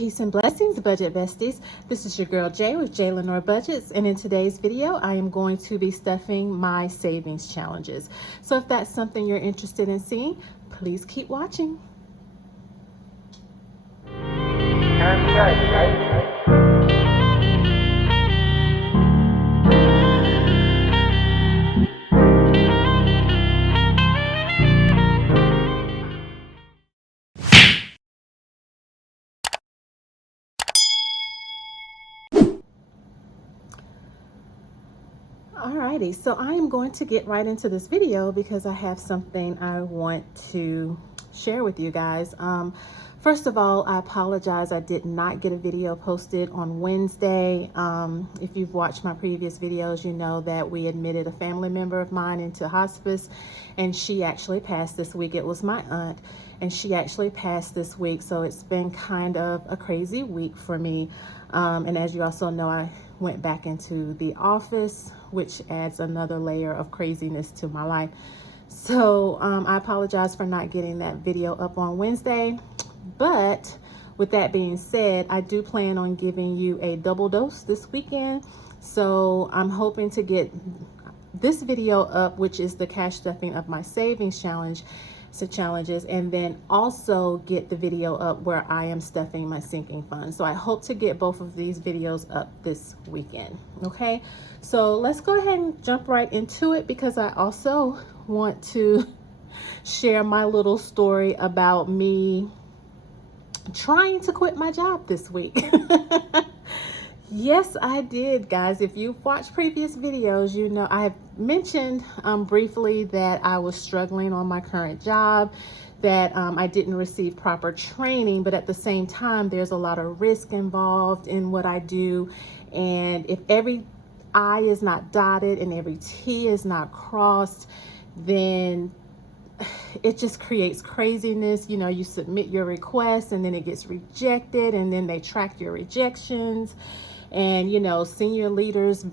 Peace and blessings, budget besties. This is your girl Jay with Jay Lenore Budgets, and in today's video I am going to be stuffing my savings challenges. So if that's something you're interested in seeing, please keep watching. Alrighty, so I am going to get right into this video because I have something I want to share with you guys. First of all, I apologize. I did not get a video posted on Wednesday. If you've watched my previous videos, you know that we admitted a family member of mine into hospice, and she actually passed this week. It was my aunt, and she actually passed this week. So it's been kind of a crazy week for me. And as you also know, I went back into the office, which adds another layer of craziness to my life. So I apologize for not getting that video up on Wednesday. But with that being said, I do plan on giving you a double dose this weekend. So I'm hoping to get this video up, which is the cash stuffing of my savings challenges, and then also get the video up where I am stuffing my sinking fund. So I hope to get both of these videos up this weekend. Okay, so let's go ahead and jump right into it, because I also want to share my little story about me trying to quit my job this week. Yes, I did, guys. If you've watched previous videos, you know I have mentioned briefly that I was struggling on my current job, that I didn't receive proper training, but at the same time, there's a lot of risk involved in what I do. And if every I is not dotted and every T is not crossed, then it just creates craziness. You know, you submit your request and then it gets rejected, and then they track your rejections. And, you know, senior leaders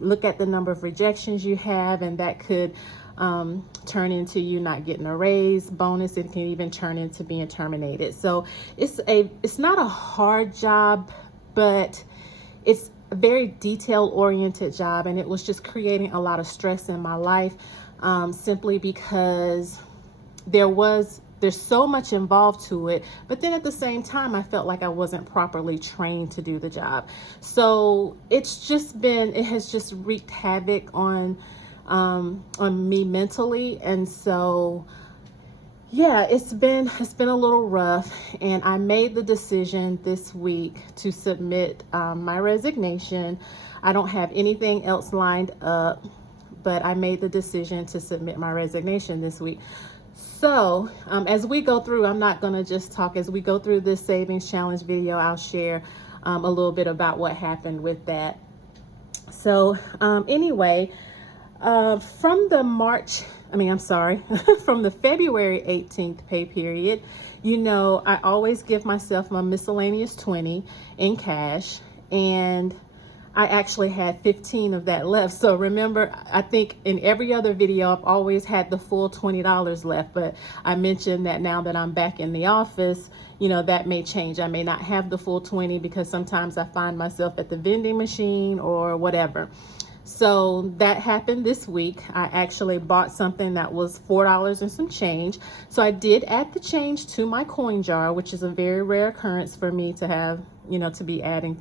look at the number of rejections you have, and that could turn into you not getting a raise, bonus. It can even turn into being terminated. So it's not a hard job, but it's a very detail oriented job. And it was just creating a lot of stress in my life, simply because there's so much involved to it, but then at the same time, I felt like I wasn't properly trained to do the job. So it has just wreaked havoc on me mentally. And so, yeah, it's been a little rough, and I made the decision this week to submit my resignation. I don't have anything else lined up, but I made the decision to submit my resignation this week. So as we go through, I'm not going to just talk. As we go through this savings challenge video, I'll share a little bit about what happened with that. So anyway, from the from the February 18th pay period, you know, I always give myself my miscellaneous 20 in cash, and I actually had 15 of that left. So remember, I think in every other video, I've always had the full $20 left, but I mentioned that now that I'm back in the office, you know, that may change. I may not have the full 20 because sometimes I find myself at the vending machine or whatever. So that happened this week. I actually bought something that was $4 and some change. So I did add the change to my coin jar, which is a very rare occurrence for me to have, you know, to be adding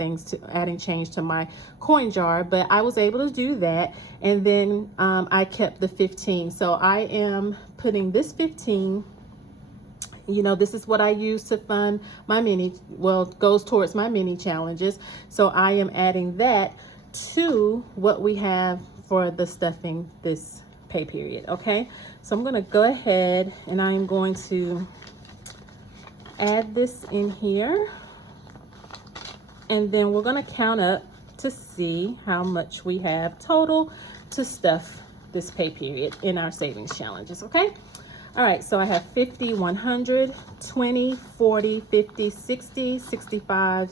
change to my coin jar. But I was able to do that. And then I kept the 15. So I am putting this 15, you know, this is what I use to fund my goes towards my mini challenges. So I am adding that to what we have for the stuffing this pay period. Okay, so I'm going to go ahead and I am going to add this in here, and then we're going to count up to see how much we have total to stuff this pay period in our savings challenges. Okay, all right, so I have 50, 100, 20, 40, 50, 60, 65,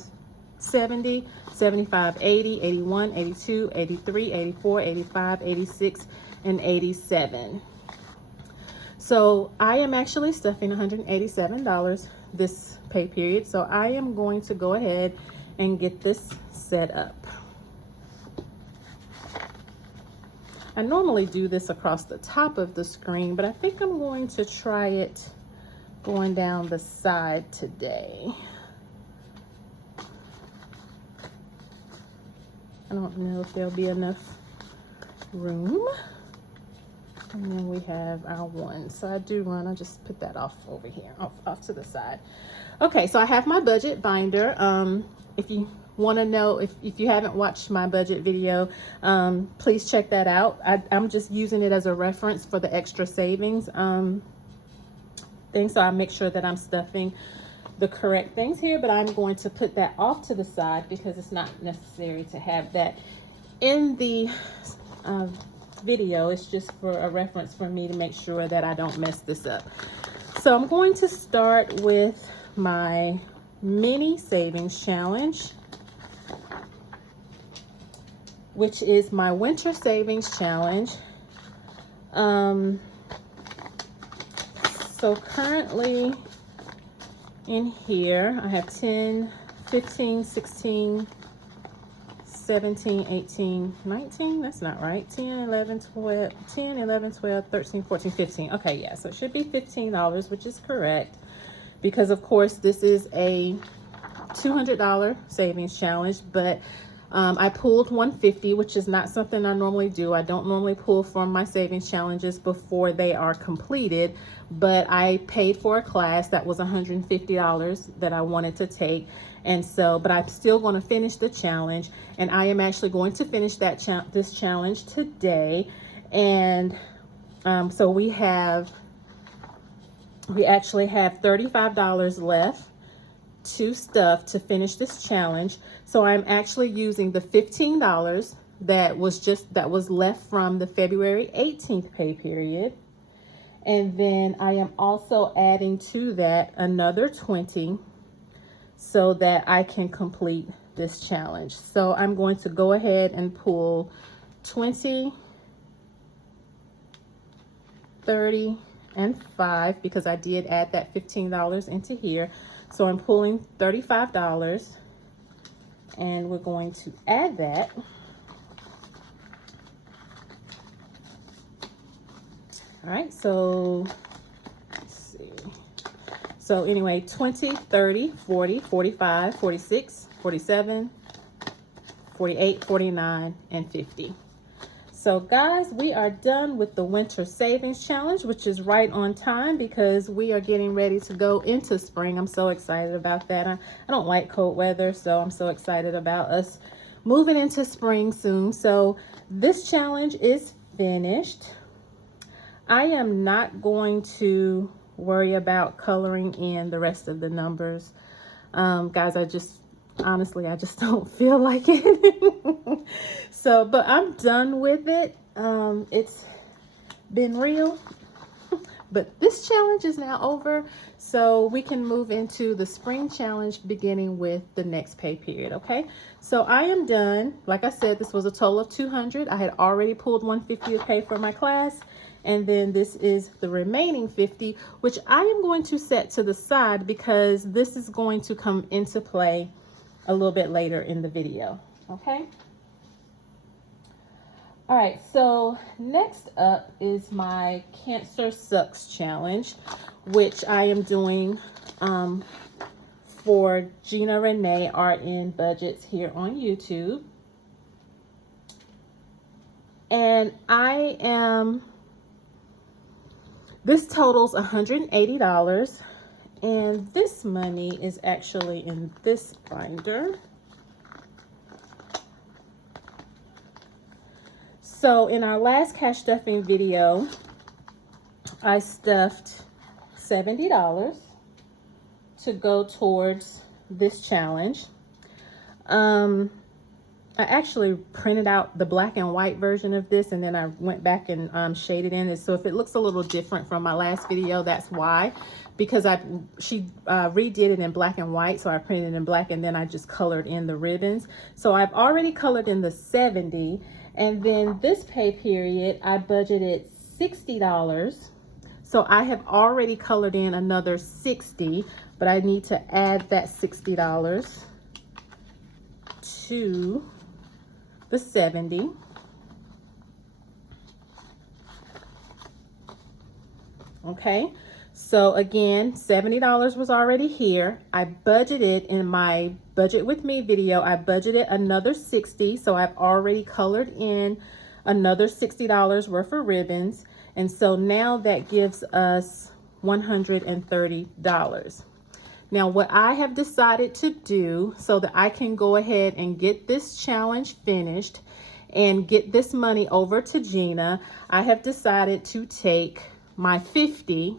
70, 75, 80, 81, 82, 83, 84, 85, 86, and 87. So I am actually stuffing $187 this pay period. So I am going to go ahead and get this set up. I normally do this across the top of the screen, but I think I'm going to try it going down the side today. I don't know if there'll be enough room. And then we have our one. So I do run, I'll just put that off over here, off to the side. Okay, so I have my budget binder. If you want to know, if you haven't watched my budget video, please check that out. I'm just using it as a reference for the extra savings thing. So I make sure that I'm stuffing the correct things here, but I'm going to put that off to the side because it's not necessary to have that in the video. It's just for a reference for me to make sure that I don't mess this up. So I'm going to start with my mini savings challenge, which is my winter savings challenge. So currently in here, I have 10, 15, 16, 17, 18, 19, that's not right, 10, 11, 12, 10, 11, 12, 13, 14, 15. Okay, yeah, so it should be $15, which is correct, because of course this is a $200 savings challenge, but I pulled $150, which is not something I normally do. I don't normally pull from my savings challenges before they are completed, but I paid for a class that was $150 that I wanted to take. And so, but I'm still going to finish the challenge, and I am actually going to finish that this challenge today. And so we actually have $35 left to stuff to finish this challenge. So I'm actually using the $15 that was left from the February 18th pay period. And then I am also adding to that another $20 so that I can complete this challenge. So I'm going to go ahead and pull 20, 30, and 5 because I did add that $15 into here. So I'm pulling $35 and we're going to add that. All right, so let's see. So anyway, 20, 30, 40, 45, 46, 47, 48, 49, and 50. So guys, we are done with the winter savings challenge, which is right on time because we are getting ready to go into spring. I'm so excited about that. I don't like cold weather, so I'm so excited about us moving into spring soon. So this challenge is finished. I am not going to worry about coloring in the rest of the numbers. Guys, honestly, I just don't feel like it. So, but I'm done with it. It's been real, but this challenge is now over. So we can move into the spring challenge beginning with the next pay period. Okay. So I am done. Like I said, this was a total of $200. I had already pulled $150 to pay for my class. And then this is the remaining $50, which I am going to set to the side because this is going to come into play a little bit later in the video. Okay. All right, so next up is my Cancer Sucks challenge, which I am doing for Gina Renee RN Budgets here on YouTube. And this totals $180, and this money is actually in this binder. So in our last cash stuffing video, I stuffed $70 to go towards this challenge. I actually printed out the black and white version of this, and then I went back and shaded in it. So if it looks a little different from my last video, that's why, because she redid it in black and white. So I printed it in black and then I just colored in the ribbons. So I've already colored in the 70, and then this pay period I budgeted $60. So I have already colored in another 60, but I need to add that $60 to the 70. Okay, so again, $70 was already here. I budgeted in my budget with me video, I budgeted another 60, so I've already colored in another $60 worth of ribbons. And so now that gives us $130. Now what I have decided to do so that I can go ahead and get this challenge finished and get this money over to Gina, I have decided to take my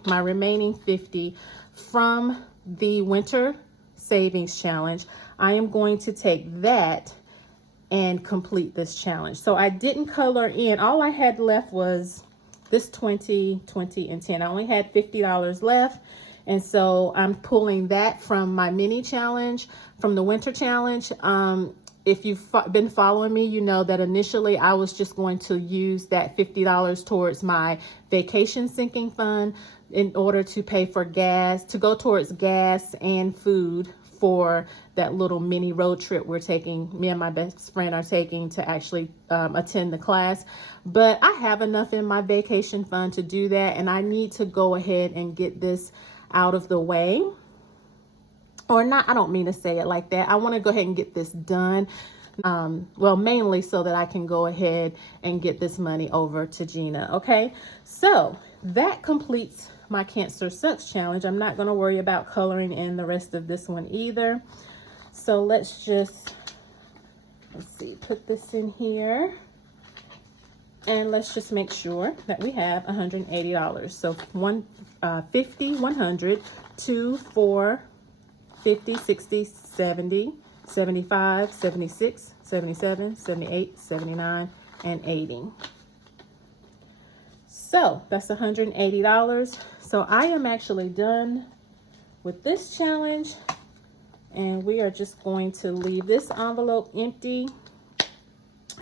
remaining 50 from the winter savings challenge. I am going to take that and complete this challenge. So I didn't color in. All I had left was this 20, 20, and 10. I only had $50 left. And so I'm pulling that from my mini challenge, from the winter challenge. If you've been following me, you know that initially I was just going to use that $50 towards my vacation sinking fund in order to pay for gas, to go towards gas and food for that little mini road trip we're taking, me and my best friend are taking to actually attend the class. But I have enough in my vacation fund to do that, and I need to go ahead and get this out of the way. Or not, I don't mean to say it like that. I want to go ahead and get this done. Well, mainly so that I can go ahead and get this money over to Gina. Okay, so that completes my Cancer Sucks challenge. I'm not going to worry about coloring in the rest of this one either. So let's see, put this in here. And let's just make sure that we have $180. So 50, 100, 2, 4, 50, 60, 70, 75, 76, 77, 78, 79, and 80. So that's $180. So I am actually done with this challenge, and we are just going to leave this envelope empty,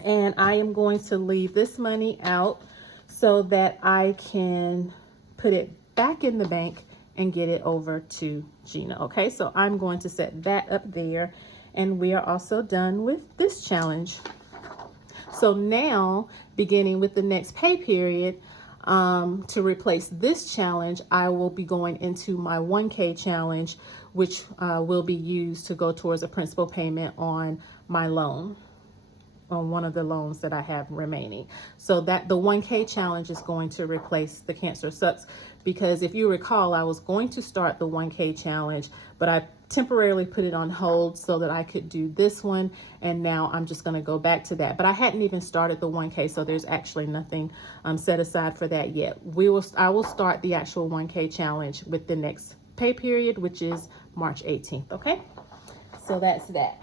and I am going to leave this money out so that I can put it back in the bank and get it over to Gina. Okay, so I'm going to set that up there, and we are also done with this challenge. So now, beginning with the next pay period, to replace this challenge, I will be going into my 1K challenge, which will be used to go towards a principal payment on my loan, on one of the loans that I have remaining. So that the 1K challenge is going to replace the Cancer Sucks, because if you recall, I was going to start the 1K challenge, but I temporarily put it on hold so that I could do this one, and now I'm just going to go back to that. But I hadn't even started the 1K, so there's actually nothing set aside for that yet. I will start the actual 1K challenge with the next pay period, which is March 18th. Okay, so that's that.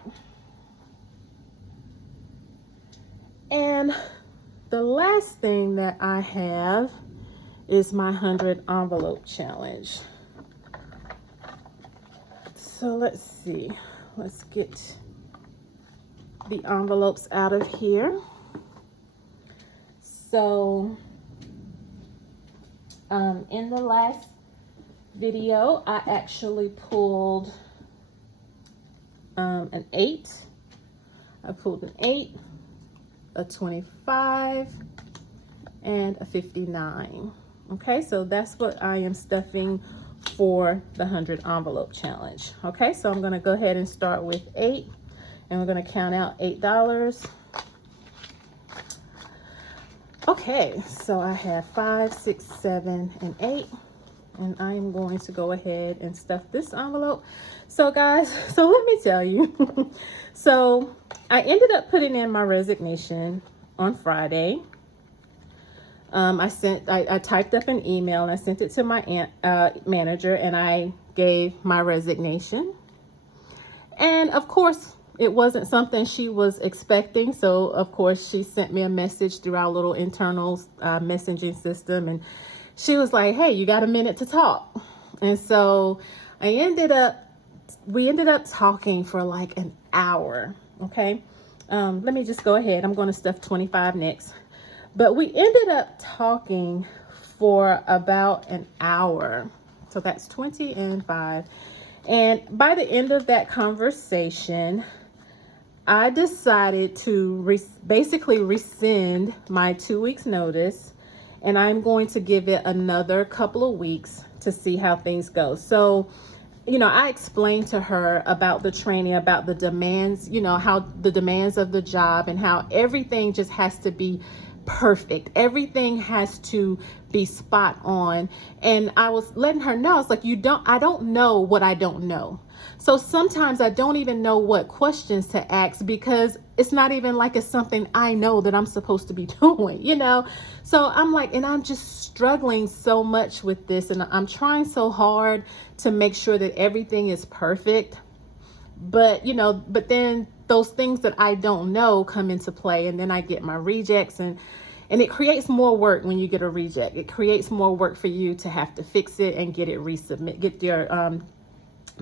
And the last thing that I have is my 100 envelope challenge. So let's see, let's get the envelopes out of here. So in the last video, I actually pulled an 8. I pulled an 8, a 25, and a 59. Okay, so that's what I am stuffing for the 100 envelope challenge. Okay, so I'm going to go ahead and start with 8, and we're going to count out $8. Okay, so I have 5, 6, 7, and 8, and I am going to go ahead and stuff this envelope. So guys, so let me tell you, so I ended up putting in my resignation on Friday. I typed up an email and I sent it to my manager, and I gave my resignation. And of course, it wasn't something she was expecting. So of course, she sent me a message through our little internal messaging system, and she was like, "Hey, you got a minute to talk?" And so we ended up talking for like an hour. Okay, let me just go ahead. I'm going to stuff 25 next. But we ended up talking for about an hour. So that's 20 and 5. And by the end of that conversation, I decided to basically rescind my 2 weeks notice, and I'm going to give it another couple of weeks to see how things go. So, I explained to her about the training, about the demands, how the demands of the job, and how everything just has to be perfect. Everything has to be spot on. And I was letting her know, it's like, I don't know what I don't know. So sometimes I don't even know what questions to ask, because it's not even like it's something I know that I'm supposed to be doing, So I'm like, and I'm just struggling so much with this, and I'm trying so hard to make sure that everything is perfect. But, but then those things that I don't know come into play, and then I get my rejects, and it creates more work when you get a reject. It creates more work for you to have to fix it and get your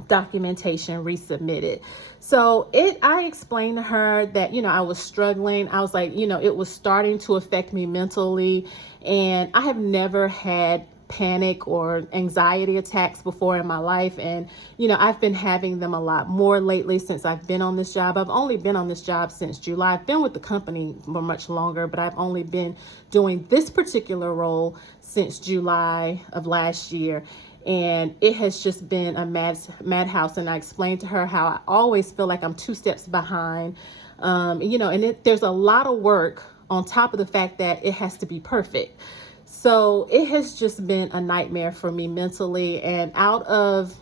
documentation resubmitted. So I explained to her that, I was struggling. I was like, it was starting to affect me mentally, and I have never had panic or anxiety attacks before in my life. And, I've been having them a lot more lately since I've been on this job. I've only been on this job since July. I've been with the company for much longer, but I've only been doing this particular role since July of last year. And it has just been a madhouse. And I explained to her how I always feel like I'm 2 steps behind, and there's a lot of work on top of the fact that it has to be perfect. So it has just been a nightmare for me mentally. And out of,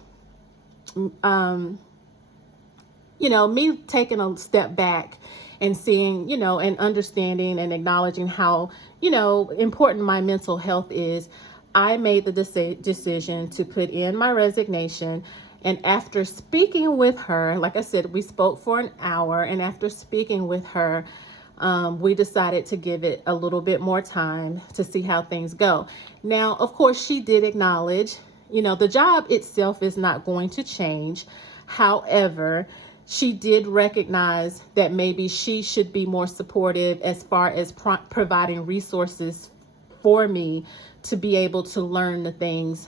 me taking a step back and seeing, and understanding and acknowledging how, important my mental health is, I made the decision to put in my resignation. And after speaking with her, like I said, we spoke for an hour. And after speaking with her, we decided to give it a little bit more time to see how things go. Now, of course, she did acknowledge, the job itself is not going to change. However, she did recognize that maybe she should be more supportive as far as providing resources for me to be able to learn the things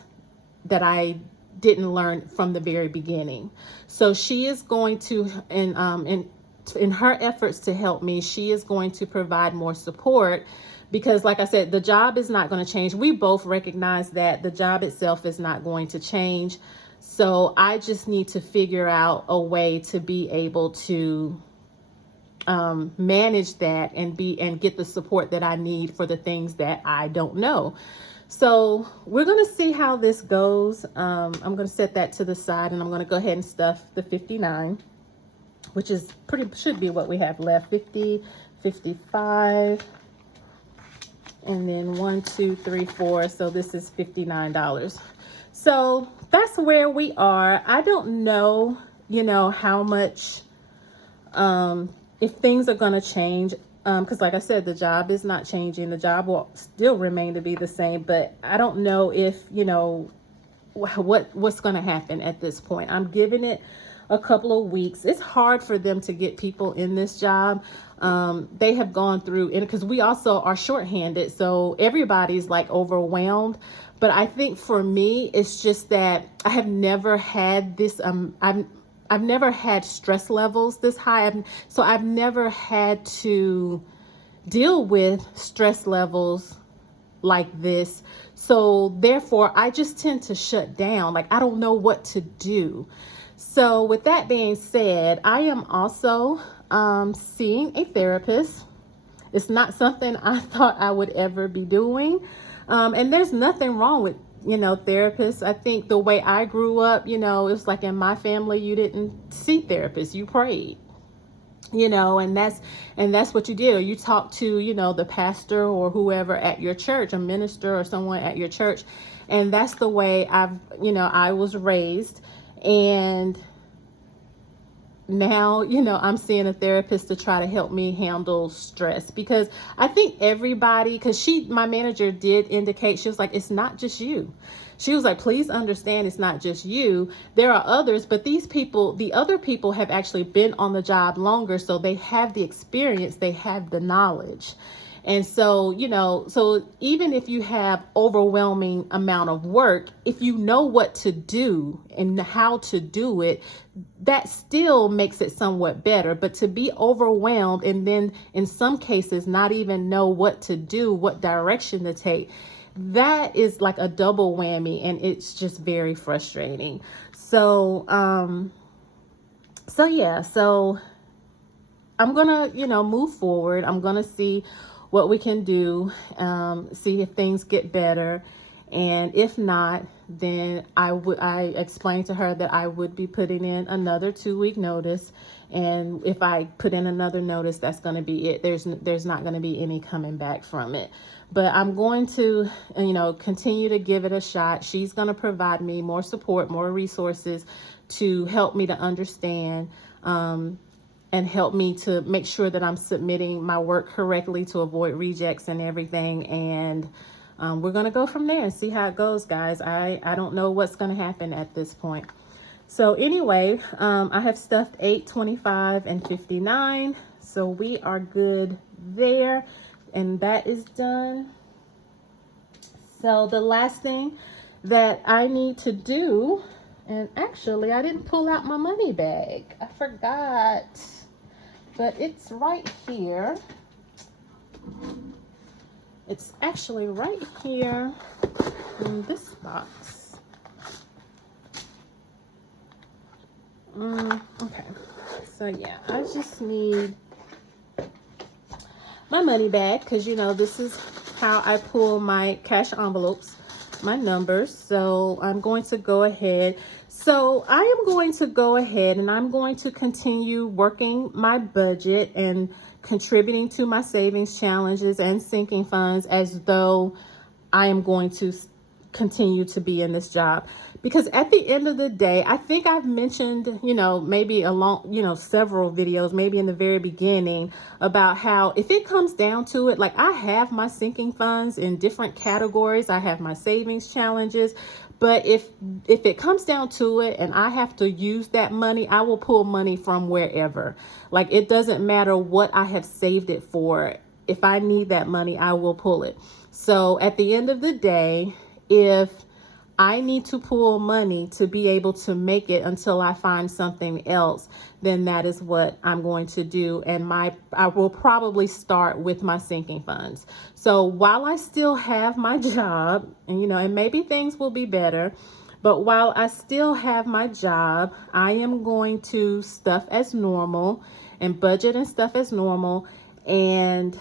that I didn't learn from the very beginning. So she is going to, in her efforts to help me, she is going to provide more support, because like I said, the job is not going to change. We both recognize that the job itself is not going to change. So I just need to figure out a way to be able to manage that and get the support that I need for the things that I don't know. So we're going to see how this goes. I'm going to set that to the side, and I'm going to go ahead and stuff the 59, which is should be what we have left. 50, 55, and then 1, 2, 3, 4. So this is $59. So that's where we are. I don't know, how much, if things are going to change. Because like I said, the job is not changing. The job will still remain to be the same, but I don't know if, what's going to happen at this point. I'm giving it a couple of weeks. It's hard for them to get people in this job. They have gone through, and because we also are shorthanded, so everybody's like overwhelmed. But I think for me, it's just that I have never had this, I've never had stress levels this high. So I've never had to deal with stress levels like this. So therefore, I just tend to shut down. Like, I don't know what to do. So with that being said, I am also seeing a therapist. It's not something I thought I would ever be doing. And there's nothing wrong with therapists. I think the way I grew up, it's like in my family, you didn't see therapists, you prayed, and that's what you did. Or you talked to, the pastor or whoever at your church, a minister or someone at your church. And that's the way I was raised. And now, I'm seeing a therapist to try to help me handle stress, because I think everybody, because my manager did indicate, she was like, it's not just you. She was like, please understand, it's not just you. There are others, but the other people have actually been on the job longer. So they have the experience, they have the knowledge. And so, so even if you have overwhelming amount of work, if you know what to do and how to do it, that still makes it somewhat better. But to be overwhelmed and then in some cases not even know what to do, what direction to take, that is like a double whammy, and it's just very frustrating. So, so I'm gonna, move forward. I'm gonna see what we can do, see if things get better. And if not, then I explained to her that I would be putting in another 2-week notice. And if I put in another notice, that's going to be it. There's not going to be any coming back from it. But I'm going to, continue to give it a shot. She's going to provide me more support, more resources to help me to understand, and help me to make sure that I'm submitting my work correctly to avoid rejects and everything. And we're going to go from there and see how it goes, guys. I don't know what's going to happen at this point. So anyway, I have stuffed 8, 25, and 59. So we are good there. And that is done. So the last thing that I need to do, and actually I didn't pull out my money bag. I forgot. But it's right here. It's actually right here in this box. Okay. So yeah, I just need my money bag because, this is how I pull my cash envelopes, my numbers. So I'm going to go ahead. So I am going to go ahead and I'm going to continue working my budget and contributing to my savings challenges and sinking funds as though I am going to continue to be in this job. Because at the end of the day, I think I've mentioned, maybe along, several videos, maybe in the very beginning, about how if it comes down to it, like I have my sinking funds in different categories. I have my savings challenges. But if it comes down to it and I have to use that money, I will pull money from wherever. Like it doesn't matter what I have saved it for. If I need that money, I will pull it. So at the end of the day, if I need to pull money to be able to make it until I find something else, then that is what I'm going to do. And I will probably start with my sinking funds. So while I still have my job, and and maybe things will be better, but while I still have my job, I am going to stuff as normal and budget and stuff as normal. And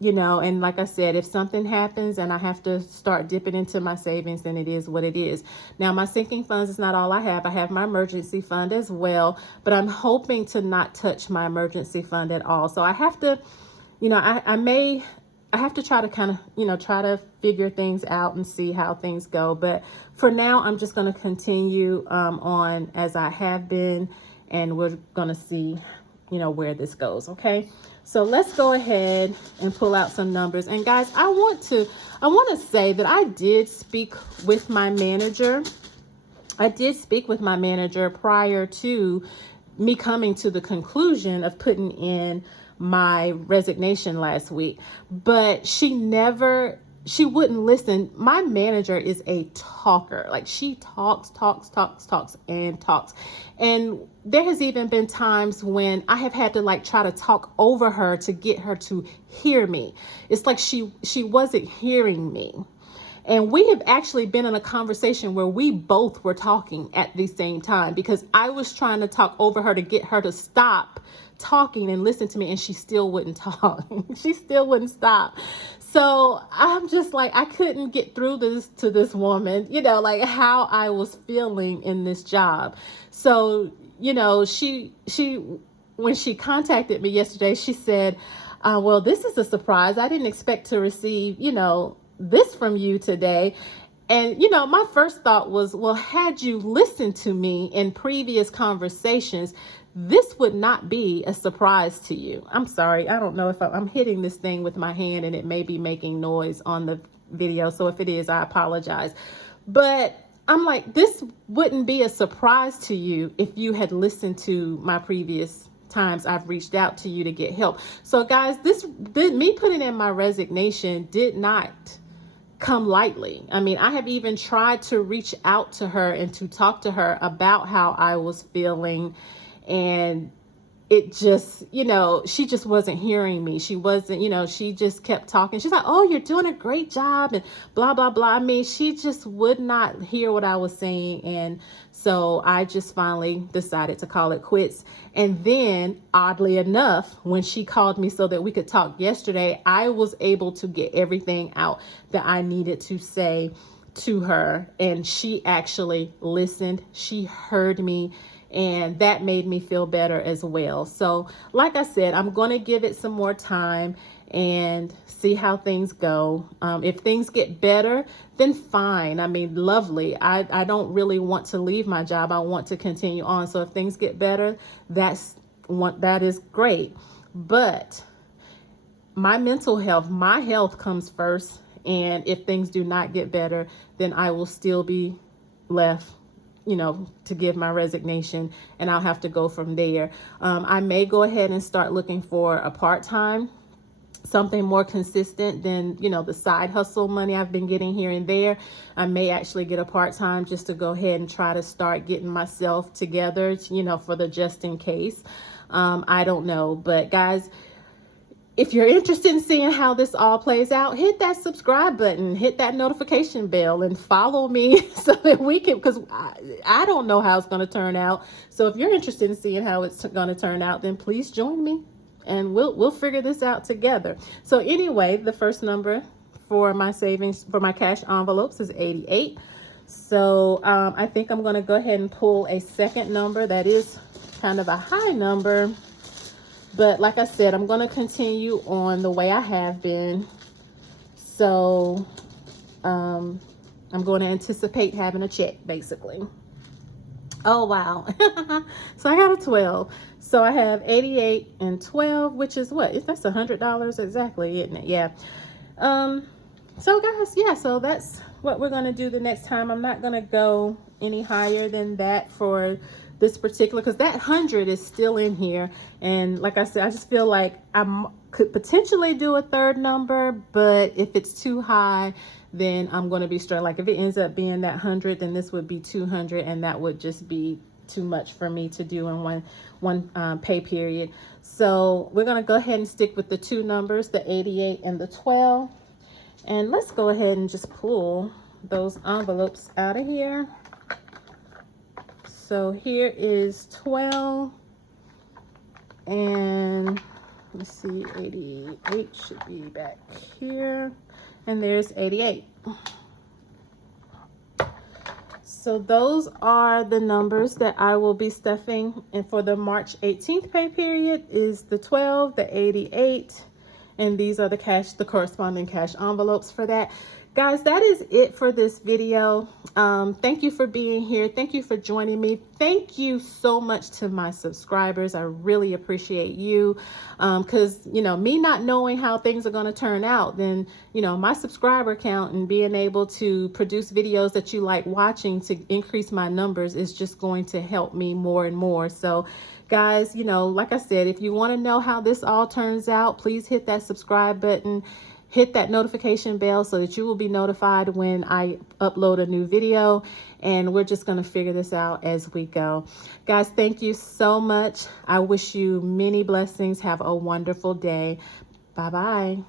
and like I said, if something happens and I have to start dipping into my savings, then it is what it is. Now, my sinking funds is not all I have. I have my emergency fund as well, but I'm hoping to not touch my emergency fund at all. So I have to, I have to try to kind of, try to figure things out and see how things go. But for now, I'm just going to continue on as I have been, and we're going to see, where this goes. Okay. So let's go ahead and pull out some numbers. And guys, I want to say that I did speak with my manager. I did speak with my manager prior to me coming to the conclusion of putting in my resignation last week, but she wouldn't listen. My manager is a talker. Like she talks. And there has even been times when I have had to try to talk over her to get her to hear me. It's like she wasn't hearing me. And we have actually been in a conversation where we both were talking at the same time because I was trying to talk over her to get her to stop talking and listen to me, and she still wouldn't talk. She still wouldn't stop. So I'm just like, I couldn't get through to this woman, how I was feeling in this job. So, she when she contacted me yesterday, she said, well, this is a surprise. I didn't expect to receive, this from you today. And, my first thought was, well, had you listened to me in previous conversations, this would not be a surprise to you. I'm sorry. I don't know if I'm hitting this thing with my hand and it may be making noise on the video. So if it is, I apologize. But I'm like, this wouldn't be a surprise to you if you had listened to my previous times I've reached out to you to get help. So guys, me putting in my resignation did not come lightly. I mean, I have even tried to reach out to her and to talk to her about how I was feeling, and it just, she just wasn't hearing me. She wasn't, she just kept talking. She's like, oh, you're doing a great job and blah, blah, blah. I mean, she just would not hear what I was saying. And so I just finally decided to call it quits. And then, oddly enough, when she called me so that we could talk yesterday, I was able to get everything out that I needed to say to her. And she actually listened. She heard me. And that made me feel better as well. So like I said, I'm going to give it some more time and see how things go. If things get better, then fine. I mean, lovely. I don't really want to leave my job. I want to continue on. So if things get better, that is great. But my mental health, my health comes first. And if things do not get better, then I will still be left to give my resignation, and I'll have to go from there. I may go ahead and start looking for a part-time, something more consistent than, the side hustle money I've been getting here and there. I may actually get a part-time just to go ahead and try to start getting myself together, for the just in case. I don't know, but guys, if you're interested in seeing how this all plays out, hit that subscribe button, hit that notification bell, and follow me so that we can, because I don't know how it's going to turn out. So if you're interested in seeing how it's going to turn out, then please join me and we'll figure this out together. So anyway, the first number for my savings, for my cash envelopes, is 88. So I think I'm going to go ahead and pull a second number that is kind of a high number. But like I said, I'm going to continue on the way I have been. So I'm going to anticipate having a check, basically. Oh, wow. So I got a 12. So I have 88 and 12, which is what? That's $100 exactly, isn't it? Yeah. So guys, yeah, so that's what we're going to do the next time. I'm not going to go any higher than that for this particular, because that 100 is still in here. And like I said, I just feel like I could potentially do a third number, but if it's too high, then I'm going to be straight. Like if it ends up being that 100, then this would be 200, and that would just be too much for me to do in one pay period. So we're going to go ahead and stick with the two numbers, the 88 and the 12. And let's go ahead and just pull those envelopes out of here. So here is 12, and let's see, 88 should be back here, and there's 88. So those are the numbers that I will be stuffing, and for the March 18th pay period is the 12, the 88, and these are the corresponding cash envelopes for that. Guys, that is it for this video. Thank you for being here. Thank you for joining me. Thank you so much to my subscribers. I really appreciate you, because, me not knowing how things are going to turn out, then, my subscriber count and being able to produce videos that you like watching to increase my numbers is just going to help me more and more. So guys, like I said, if you want to know how this all turns out, please hit that subscribe button. Hit that notification bell so that you will be notified when I upload a new video, and we're just going to figure this out as we go. Guys, thank you so much. I wish you many blessings. Have a wonderful day. Bye-bye.